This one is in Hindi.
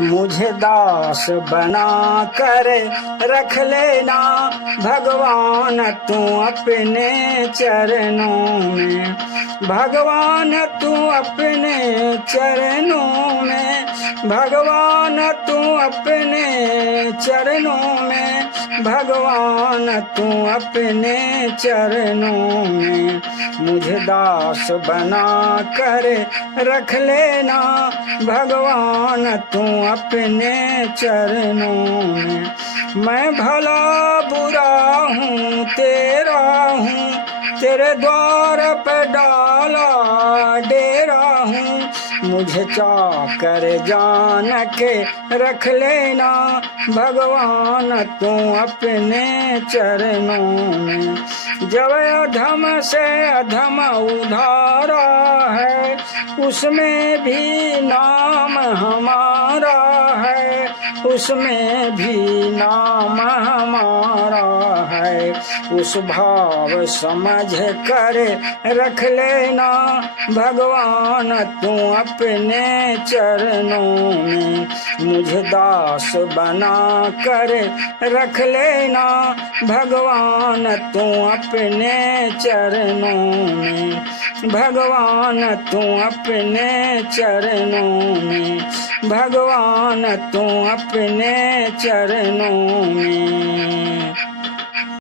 मुझे दास बना कर रख लेना भगवान तू अपने चरणों में। भगवान तू अपने चरणों में, भगवान तू अपने चरणों में, भगवान तू अपने चरणों में। मुझे दास बना कर रख लेना भगवान तू अपने चरणों में। मैं भला बुरा हूँ तेरा हूँ, तेरे द्वार पे डाला डेरा हूँ। मुझे चाकर जान के रख लेना भगवान तू अपने चरणों में। जब अधम से अधम उधारा है, उसमें भी नाम हमारा है, उसमें भी नाम हमारा है। उस भाव समझ कर रख लेना भगवान तू अपने चरणों में। मुझे दास बना कर रख लेना भगवान तू अपने चरणों में। भगवान तू अपने चरणों में, भगवान तू अपने चरणों में।